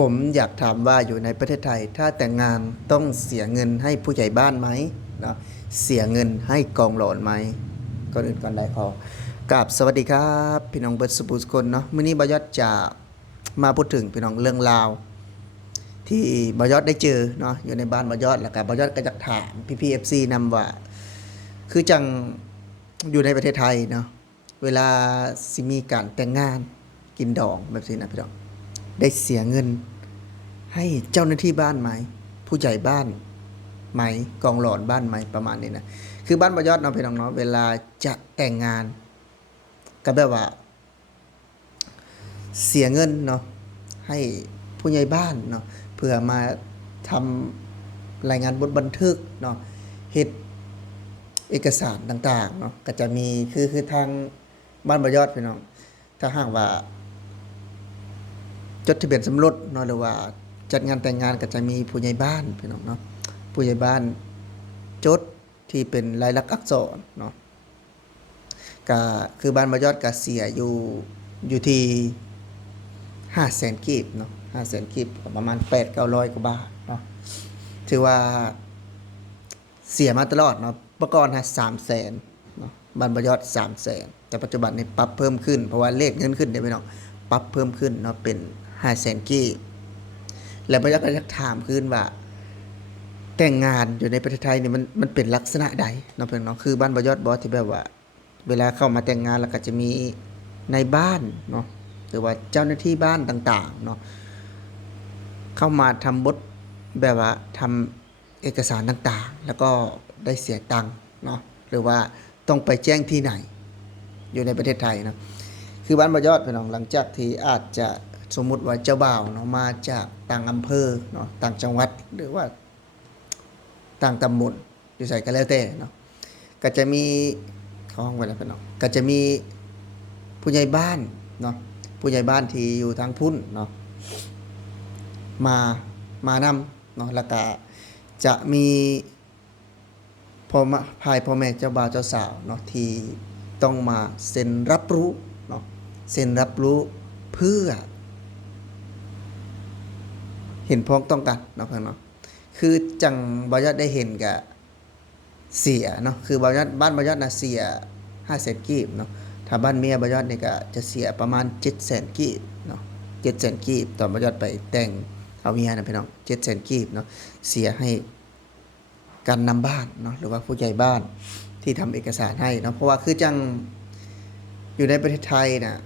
ผมอยากถามว่าอยู่ในประเทศไทยถ้าแต่งงานต้องเสียเงินให้ผู้ใหญ่บ้านไหมเนาะเสียเงินให้กองหลอนไหมก่อนอื่นก่อนใดขอกราบสวัสดีครับพี่น้องเบิร์ดสุภูสคนเนาะมื้อนี้บอยอดจะมาพูดถึงพี่น้องเรื่องราวที่บอยอดได้เจอเนาะอยู่ในบ้านบอยอดแล้วก็บอยอดก็จะถามพี่ๆ FC นำว่าคือจังอยู่ในประเทศไทยเนาะเวลาสิมีการแต่งงานกินดองแบบนี้นะพี่น้องได้เสียเงิน ให้เจ้าหน้าที่บ้านไหมผู้ใหญ่บ้านไหมกองหลอนบ้านไหมประมาณนี้นะคือบ้านประยอดเนาะพี่น้องเนาะเวลาจะแต่งงานก็แบบว่าเสียเงินเนาะให้ผู้ใหญ่บ้านเนาะเพื่อมาทำรายงานบทบันทึกเนาะเฮ็ดเอกสารต่างๆเนาะก็จะมีคือทางบ้านประยอดพี่น้องถ้าหากว่า จดทะเบียนสมรสเนาะหรือว่าจัดงานแต่งงานก็จะมีผู้ใหญ่บ้านพี่น้องเนาะผู้ใหญ่บ้านจดที่เป็นลายลักษณ์อักษรเนาะก็คือบ้านมายอดก็เสียอยู่ที่500,000กีบเนาะ500,000กีบประมาณ800-900กว่าบาทเนาะถือว่าเสียมาตลอดเนาะเมื่อก่อน300,000เนาะบ้านมายอด300,000แต่ปัจจุบันนี้ปรับเพิ่มขึ้นเพราะว่าเลขเงินขึ้นเด้พี่น้องปรับเพิ่มขึ้นเนาะเป็น500,000กีบแล้วมายอดก็จะถามขึ้นว่าแต่งงานอยู่ในประเทศไทยนี่มันเป็นลักษณะใดเนาะเพิ่นเนาะคือบ้านบ่ยอดบ่ที่แบบว่าเวลาเข้ามาแต่งงานแล้วก็จะมีในบ้านเนาะหรือว่าเจ้าหน้าที่บ้านต่างๆเนาะเข้ามาทำบทแบบว่าทำเอกสารต่างๆแล้วก็ได้เสียตังค์เนาะหรือว่าต้องไปแจ้งที่ไหนอยู่ในประเทศไทยเนาะคือบ้านบ่ยอดพี่น้องหลังจากที่อาจจะสมมุติว่าเจ้าบ่าวเนาะมาจากต่างอำเภอเนาะต่างจังหวัดหรือว่า ต่างตำบลอยู่ใส่กันแล้วแต่เนาะก็จะมีเขาห้องไว้แล้วเนาะก็จะมีผู้ใหญ่บ้านเนาะผู้ใหญ่บ้านที่อยู่ทางพุ่นเนาะมานำเนาะแล้วก็จะมีพ่อแม่เจ้าบ่าวเจ้าสาวเนาะที่ต้องมาเซ็นรับรู้เนาะเซ็นรับรู้เพื่อเห็นพ้องต้องกันเนาะเพื่อนเนาะคือจังบอยอดได้เห็นกับเสียเนาะคือบอยอดบ้านบอยอดนะเสีย500,000กีบเนาะถ้าบ้านเมียบอยอดนี่ก็จะเสียประมาณ700,000กีบเนาะ700,000กีบตอนบอยอดไปแต่งเอาเมียนะพี่น้อง700,000กีบเนาะเสียให้การนำบ้านเนาะหรือว่าผู้ใหญ่บ้านที่ทำเอกสารให้เนาะเพราะว่าคือจังอยู่ในประเทศไทยน่ะ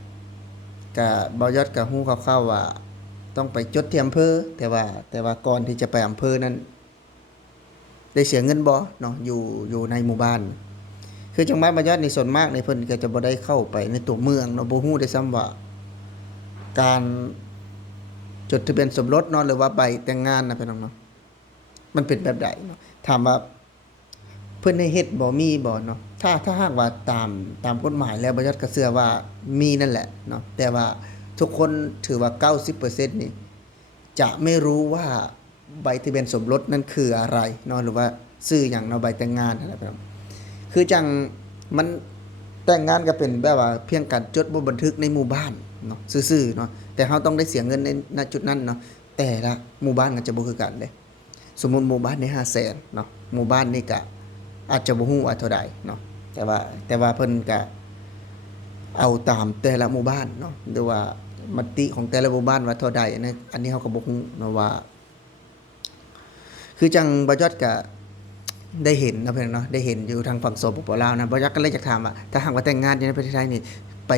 กับบอยอดกับฮู้คร่าวๆว่าต้องไปจดที่อำเภอแต่ว่าก่อนที่จะไปอำเภอนั้นได้เสียเงินบ่เนาะอยู่ในหมู่บ้านคือจังหวัดบางยอดในส่วนมากในเพิ่นก็จะบ่ได้เข้าไปในตัวเมืองเนาะบ่ฮู้ได้ซ้ำว่าการจดทะเบียนสมรสเนาะหรือว่าใบแต่งงานนะพี่น้องเนาะมันเป็นแบบใดเนาะถามว่าเพิ่นได้เฮ็ดบ่มีบ่เนาะถ้าหากว่าตามกฎหมายแล้วบางยอดก็เชื่อว่ามีนั่นแหละเนาะแต่ว่าทุกคนถือว่า90%นี่จะไม่รู้ว่าใบทะเบียนสมรสนั่นคืออะไรเนาะหรือว่าชื่อหยังเนาะใบแต่งงานอะไรแบบคือจังมันแต่งงานก็เป็นแบบว่าเพียงการจดบันทึกในหมู่บ้านเนาะซื่อๆเนาะแต่เราต้องได้เสียเงินในณจุดนั้นเนาะแต่ละหมู่บ้านก็จะบ่คือกันเด้สมมุติหมู่บ้านนี้500,000เนาะหมู่บ้านนี้ก็อาจจะบ่ฮู้ว่าเท่าใดเนาะแต่ว่าเพิ่นก็เอาตามแต่ละหมู่บ้านเนาะหรือว่ามติของแต่ละหมู่บ้านว่าเท่าใดอันนี้เขาก็บ่ฮู้เนาะว่าคือจังบ่ยอดก็ได้เห็นนะเพื่อนเนาะได้เห็นอยู่ทางฝั่งสปปลาวนะบ่ยอดก็เลยอยากถามว่าถ้าหากว่าแต่งงานอยู่ในประเทศไทยนี่ไป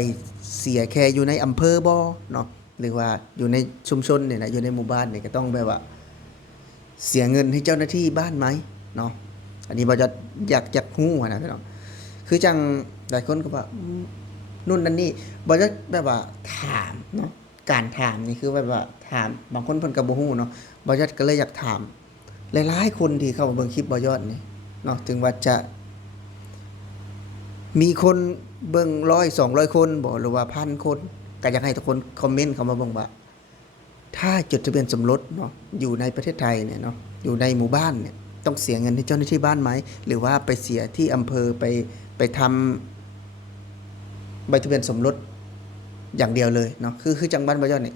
เสียแค่อยู่ในอำเภอบ่เนาะหรือว่าอยู่ในชุมชนนี่นะอยู่ในหมู่บ้านนี่ก็ต้องแบบว่าเสียเงินให้เจ้าหน้าที่บ้านไหมเนาะอันนี้บ่ยอดอยากฮู้อะนะพี่น้องคือจังหลายคนก็ว่านู่นนั่นนี่บ่ได้แบบว่าถามเนาะการถามนี่คือแบบว่าถามบางคนเพิ่นก็บ่ฮู้เนาะบ่ยอดก็เลยอยากถามหลายๆคนที่เข้ามาเบิ่งคลิปบ่ยอดนี่เนาะถึงว่าจะมีคนเบิ่ง100-200คนบ่หรือว่า1,000คนก็อยากให้ทุกคนคอมเมนต์เข้ามาเบิ่งว่าถ้าจดทะเบียนสมรสเนาะอยู่ในประเทศไทยเนี่ยเนาะอยู่ในหมู่บ้านเนี่ยต้องเสียเงินให้เจ้าหน้าที่บ้านไหมหรือว่าไปเสียที่อำเภอไปทำ ใบทะเบียนสมรสอย่างเดียวเลยเนาะคือจังบ้านบ่ยอดนี่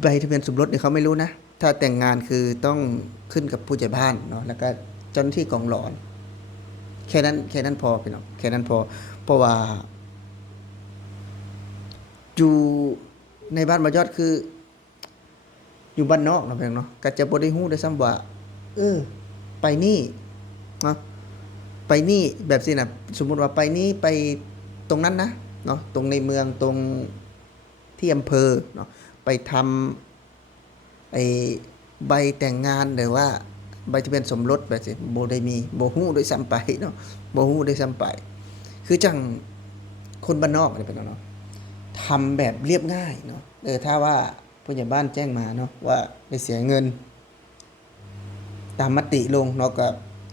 ใบทะเบียนสมรสเนี่ยเขาไม่รู้นะถ้าแต่งงานคือต้องขึ้นกับผู้ใหญ่บ้านเนาะแล้วก็เจ้าหน้าที่กองหลอนแค่นั้นพอพี่น้องแค่นั้นพอเพราะว่าอยู่ในบ้านบ่ยอดคืออยู่บ้านนอกเนาะพี่น้องเนาะก็จะบ่ได้ฮู้ด้วยซ้ำว่าเออไปนี่เนาะไปนี่แบบสิน่ะสมมุติว่าไปนี่ไปตรงนั้นนะเนาะตรงในเมืองตรงที่อำเภอเนาะไปทำไอ้ใบแต่งงานหรือว่าใบทะเบียนสมรสแบบสิบ่ได้มีบ่ฮู้ด้วยซ้ำไปเนาะบ่ฮู้ด้วยซ้ำไปคือจังคนบ้านนอกนี่เป็นเนาะทำแบบเรียบง่ายเนาะถ้าว่าผู้ใหญ่บ้านแจ้งมาเนาะว่าไปเสียเงิน ตามมติลงเนาะก็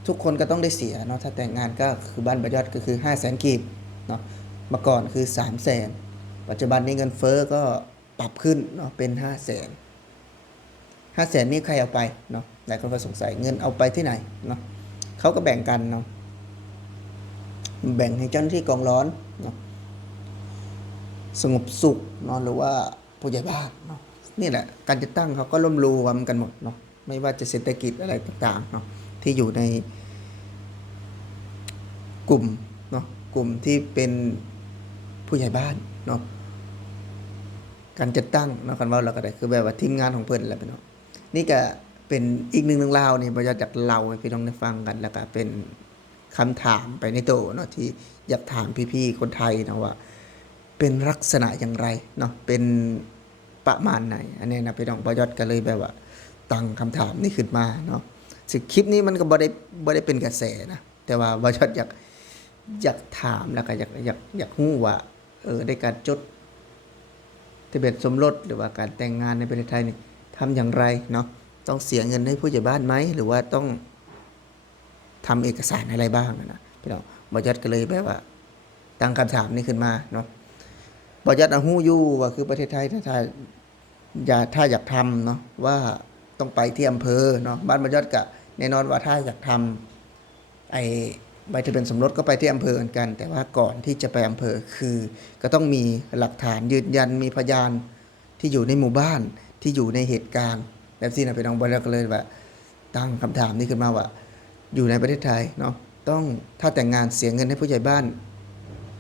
ทุกคนก็ต้องได้เสียเนาะถ้าแต่งงานก็คือบ้านประหยัดก็คือ500,000กีบเนาะเมื่อก่อนคือ300,000ปัจจุบันนี้เงินเฟ้อก็ปรับขึ้นเนาะเป็น500,000นี่ใครเอาไปเนาะหลายคนก็สงสัยเงินเอาไปที่ไหนเนาะเขาก็แบ่งกันเนาะแบ่งให้เจ้าหน้าที่กองร้อนเนาะสงบสุขเนาะหรือว่าผู้ใหญ่บ้านเนาะนี่แหละการจะตั้งเขาก็ร่วมรวมกันหมดเนาะไม่ว่าจะเศรษฐกิจอะไรต่างๆเนาะที่อยู่ในกลุ่มเนาะกลุ่มที่เป็นผู้ใหญ่บ้านเนาะการจัดตั้งเนาะคันว่าเราก็ได้คือแบบว่าทีมงานของเพิ่นแหละพี่น้องนี่ก็เป็นอีกหนึ่งเรื่องราวนี่บ่อยากจะเล่าให้พี่น้องได้ฟังกันแล้วก็เป็นคำถามไปในโตเนาะที่อยากถามพี่ๆคนไทยเนาะว่าเป็นลักษณะอย่างไรเนาะเป็นประมาณไหนอันนี้นะพี่น้องบ่ยอดก็เลยแบบว่าตั้งคำถามนี้ขึ้นมาเนาะซึ่งคลิปนี้มันก็บ่ได้เป็นกระแสนะแต่ว่าบ่ยอดอยากถามแล้วก็อยากรู้ว่าได้การจดทะเบียนสมรสหรือว่าการแต่งงานในประเทศไทยนี่ทำอย่างไรเนาะต้องเสียเงินให้ผู้ใหญ่บ้านไหมหรือว่าต้องทำเอกสารอะไรบ้างนะพี่น้องบ่ยอดก็เลยแบบว่าตั้งคำถามนี้ขึ้นมาเนาะบ่ยอดฮู้อยู่ว่าคือประเทศไทยถ้าอยากทำเนาะว่าต้องไปที่อำเภอเนาะบ้านบ่ยอดก็แน่นอนว่าถ้าอยากทำไอ้ใบทะเบียนสมรสก็ไปที่อำเภอเหมือนกันแต่ว่าก่อนที่จะไปอำเภอคือก็ต้องมีหลักฐานยืนยันมีพยานที่อยู่ในหมู่บ้านที่อยู่ในเหตุการณ์แบบนี้นะพี่น้องบ่ได้ก็เลยว่าตั้งคำถามนี้ขึ้นมาว่าอยู่ในประเทศไทยเนาะต้องถ้าแต่งงานเสียเงินให้ผู้ใหญ่บ้าน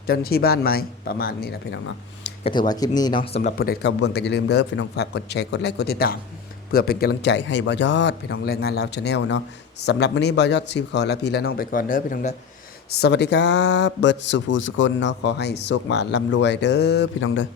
เจ้าหน้าที่บ้านไหมประมาณนี้นะพี่น้องเนาะก็ถือว่าคลิปนี้เนาะสำหรับผู้ใดเข้าเบิ่งก็อย่าลืมเด้อพี่น้องฝากกดแชร์กดไลค์กดติดตามเพื่อเป็นกำลังใจให้บ่ยอดพี่น้องแรงงานลาว Channel เนาะสำหรับมื้อนี้บ่ยอดสิขอลาพี่และน้องไปก่อนเด้อพี่น้องเด้อสวัสดีครับเบิดสุภูสุคนเนาะขอให้สุขมาร่ำรวยเด้อพี่น้องเด้อ